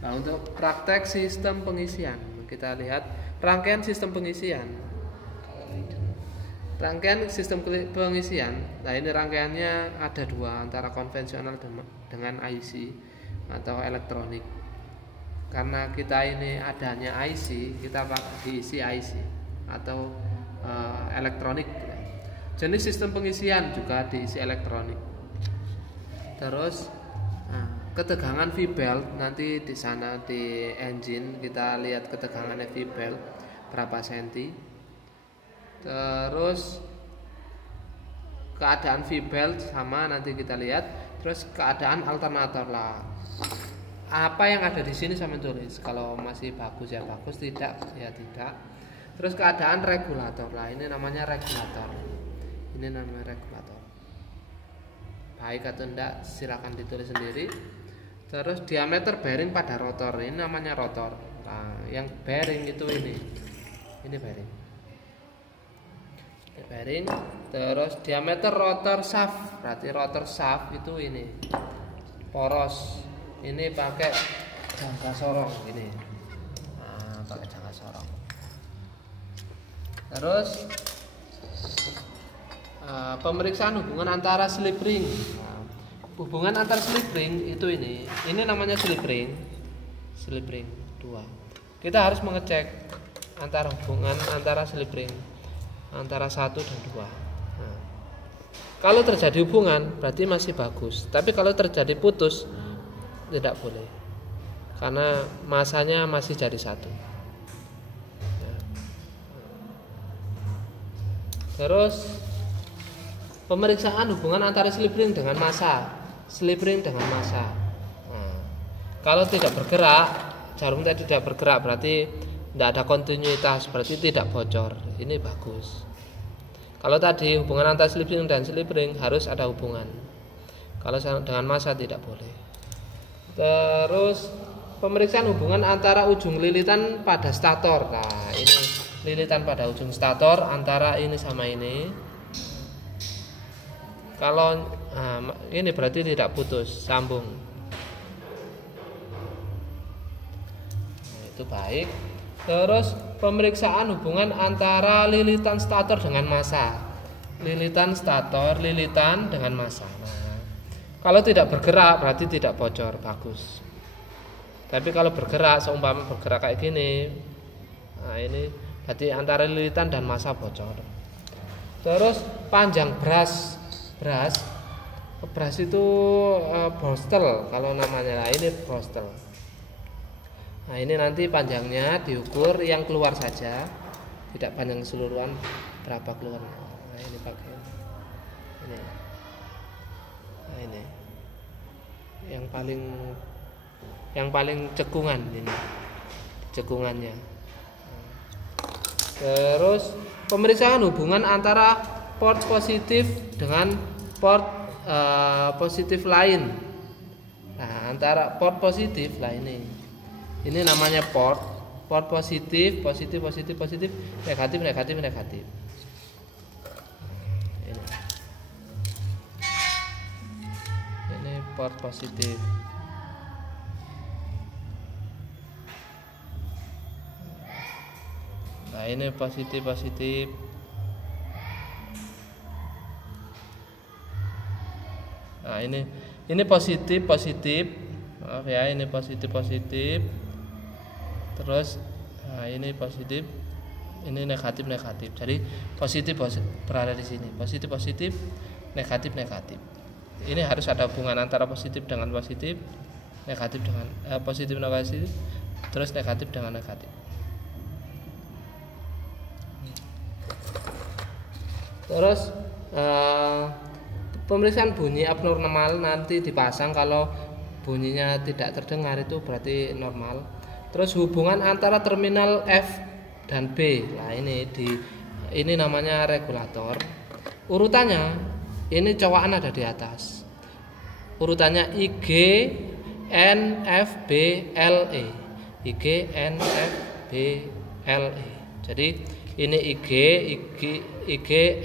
Nah, untuk praktek sistem pengisian, kita lihat rangkaian sistem pengisian. Rangkaian sistem pengisian, nah ini rangkaiannya ada dua, antara konvensional dengan IC atau elektronik. Karena kita ini adanya IC, kita diisi IC atau elektronik. Jenis sistem pengisian juga diisi elektronik. Terus ketegangan V-belt, nanti di sana di engine kita lihat ketegangannya V-belt berapa senti. Terus keadaan V-belt sama nanti kita lihat. Terus keadaan alternator lah. Apa yang ada di sini sama tulis. Kalau masih bagus ya bagus, tidak ya tidak. Terus keadaan regulator lah. Ini namanya regulator. Ini namanya regulator. Baik atau enggak silakan ditulis sendiri. Terus diameter bearing pada rotor. Ini namanya rotor. Nah, yang bearing itu ini. Ini bearing. Bearing. Terus diameter rotor shaft, berarti rotor shaft itu ini poros, ini pakai jangka sorong gini. Nah, pakai jangka sorong. Terus pemeriksaan hubungan antara slip ring. Nah, hubungan antara slip ring itu ini namanya slip ring 2. Kita harus mengecek antara hubungan antara slip ring antara 1 dan 2. Nah, kalau terjadi hubungan berarti masih bagus. Tapi kalau terjadi putus tidak boleh. Karena masanya masih jadi 1. Nah. Terus pemeriksaan hubungan antara slip ring dengan massa. Slip ring dengan massa. Nah, kalau tidak bergerak, jarum tadi tidak bergerak berarti tidak ada kontinuitas, berarti tidak bocor. Ini bagus. Kalau tadi hubungan antara slip ring dan slip ring harus ada hubungan. Kalau dengan massa tidak boleh. Terus pemeriksaan hubungan antara ujung lilitan pada stator. Nah, ini lilitan pada ujung stator antara ini sama ini. Kalau ini berarti tidak putus, sambung. Nah, itu baik. Terus pemeriksaan hubungan antara lilitan stator dengan massa. Lilitan stator, lilitan dengan massa. Nah, kalau tidak bergerak berarti tidak bocor, bagus. Tapi kalau bergerak, seumpama bergerak kayak gini, nah ini berarti antara lilitan dan massa bocor. Terus panjang bras itu bostel kalau namanya. Nah, ini bostel. Nah, ini nanti panjangnya diukur yang keluar saja, tidak panjang keseluruhan berapa keluar. Nah, ini pakai ini. Nah, ini yang paling cekungan ini, cekungannya. Terus pemeriksaan hubungan antara port positif dengan port positif lain. Nah, antara port positif lah ini. Ini namanya port positif, negatif. Ini port positif. Nah, ini positif. Nah, ini positif. Maaf ya, ini positif. Terus nah ini positif, ini negatif. Jadi positif berada di sini. Positif, negatif. Ini harus ada hubungan antara positif dengan positif, negatif dengan positif negatif, terus negatif dengan negatif. Terus pemeriksaan bunyi abnormal nanti dipasang. Kalau bunyinya tidak terdengar itu berarti normal. Terus hubungan antara terminal F dan B. Nah, ini namanya regulator. Urutannya ini cowakan ada di atas. Urutannya IG, N, F, B, L, E. IG, N, F, B, L, E. Jadi ini IG,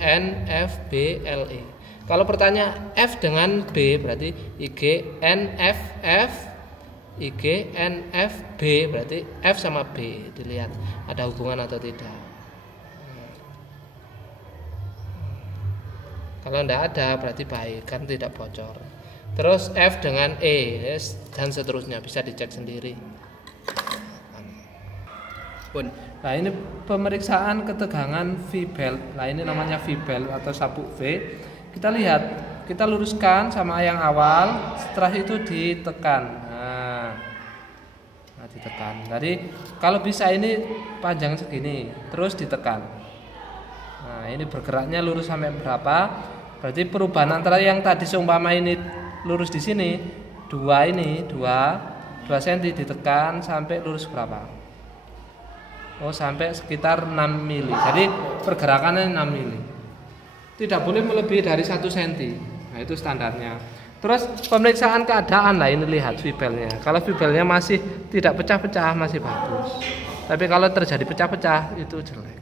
N, F, B, L, E. Kalau pertanyaan F dengan B berarti IG, N, F, IG NF B, berarti F sama B, dilihat ada hubungan atau tidak. Kalau tidak ada berarti baik, kan tidak bocor. Terus F dengan E dan seterusnya, bisa dicek sendiri. Nah ini pemeriksaan ketegangan V-belt. Nah ini namanya V-belt atau sabuk V. Kita lihat, kita luruskan sama yang awal, setelah itu ditekan. Nah ditekan. Jadi kalau bisa ini panjang segini, terus ditekan. Nah ini bergeraknya lurus sampai berapa? Berarti perubahan antara yang tadi seumpama ini lurus di sini, 2 cm ditekan sampai lurus berapa? Oh sampai sekitar 6 mili. Jadi pergerakannya 6 mili. Tidak boleh melebihi dari 1 cm. Nah itu standarnya. Terus pemeriksaan keadaan lah, ini lihat V-beltnya. Kalau V-beltnya masih tidak pecah-pecah masih bagus. Tapi kalau terjadi pecah-pecah itu jelek.